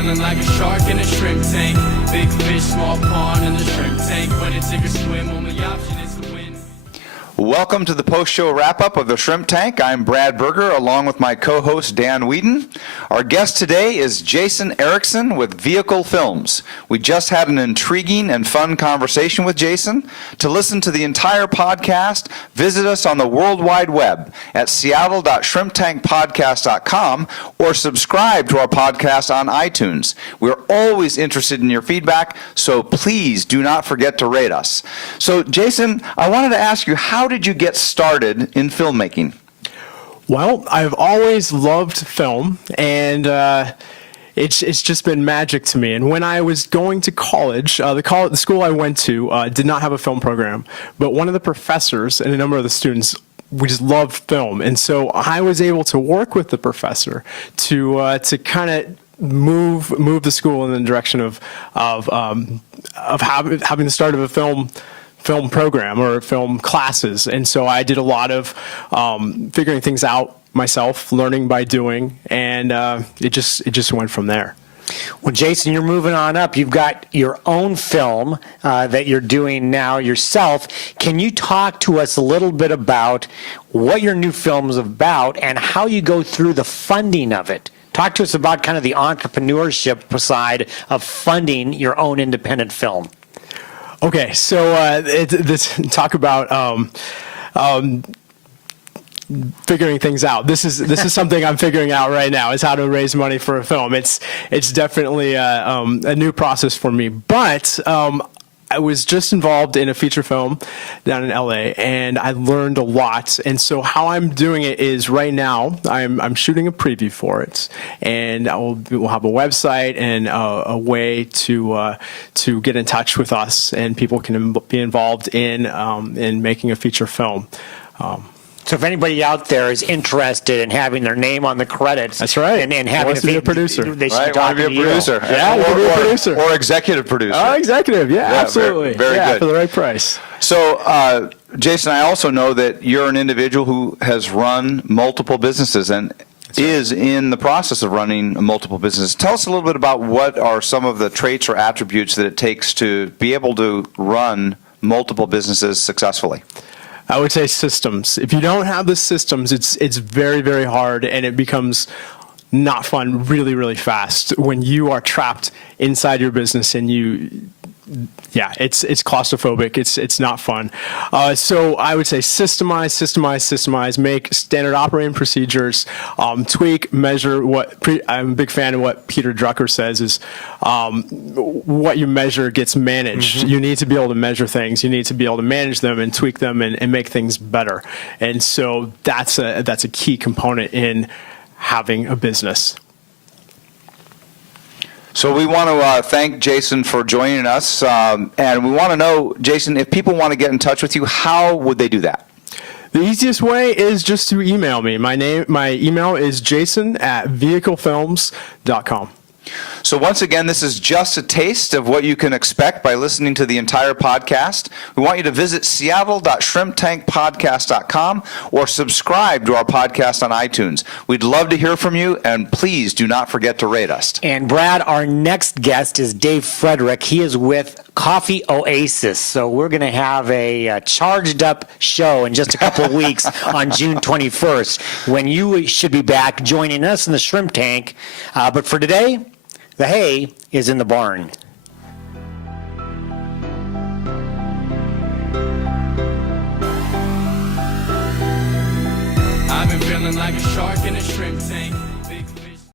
feeling like a shark in a shrimp tank. Big fish, small pond in the shrimp tank. When it take a swim, only option is to win. Welcome to the post-show wrap-up of the Shrimp Tank. I'm Brad Berger, along with my co-host Dan Whedon. Our guest today is Jason Erickson with Vehicle Films. We just had an intriguing and fun conversation with Jason. To listen to the entire podcast, visit us on the World Wide Web at seattle.shrimptankpodcast.com or subscribe to our podcast on iTunes. We're always interested in your feedback, so please do not forget to rate us. So, Jason, I wanted to ask you, how did you get started in filmmaking? Well, I've always loved film, and it's just been magic to me. And when I was going to college, the school I went to did not have a film program, but one of the professors and a number of the students, we just loved film, and so I was able to work with the professor to kind of move the school in the direction of having the start of a film program or film classes. And so I did a lot of figuring things out myself, learning by doing, and it just went from there. Well, Jason, you're moving on up. You've got your own film that you're doing now yourself. Can you talk to us a little bit about what your new film is about and how you go through the funding of it? Talk to us about kind of the entrepreneurship side of funding your own independent film. Okay, so talk about figuring things out. This is something I'm figuring out right now, is how to raise money for a film. It's definitely a new process for me, but I was just involved in a feature film down in LA, and I learned a lot. And so how I'm doing it is right now I'm shooting a preview for it, and we'll have a website and a way to get in touch with us, and people can be involved in making a feature film. So if anybody out there is interested in having their name on the credits, that's right, and having to be a producer, they should right, talk to be a producer, yeah, or a producer, or executive producer. Executive, yeah, absolutely, very good, for the right price. So, Jason, I also know that you're an individual who has run multiple businesses and is in the process of running multiple businesses. Tell us a little bit about what are some of the traits or attributes that it takes to be able to run multiple businesses successfully. I would say systems. If you don't have the systems, it's very, very hard, and it becomes not fun really, really fast when you are trapped inside your business and it's claustrophobic. It's not fun. So I would say systemize, make standard operating procedures, tweak, measure. I'm a big fan of what Peter Drucker says is what you measure gets managed. Mm-hmm. You need to be able to measure things. You need to be able to manage them and tweak them and make things better. And so that's a key component in having a business. So we want to thank Jason for joining us, and we want to know, Jason, if people want to get in touch with you, how would they do that? The easiest way is just to email me. My email is jason@vehiclefilms.com. So once again, this is just a taste of what you can expect by listening to the entire podcast. We want you to visit seattle.shrimptankpodcast.com or subscribe to our podcast on iTunes. We'd love to hear from you, and please do not forget to rate us. And Brad, our next guest is Dave Frederick. He is with Coffee Oasis. So we're going to have a charged up show in just a couple of weeks on June 21st, when you should be back joining us in the Shrimp Tank. But for today, the hay is in the barn. I've been feeling like a shark in a shrimp tank.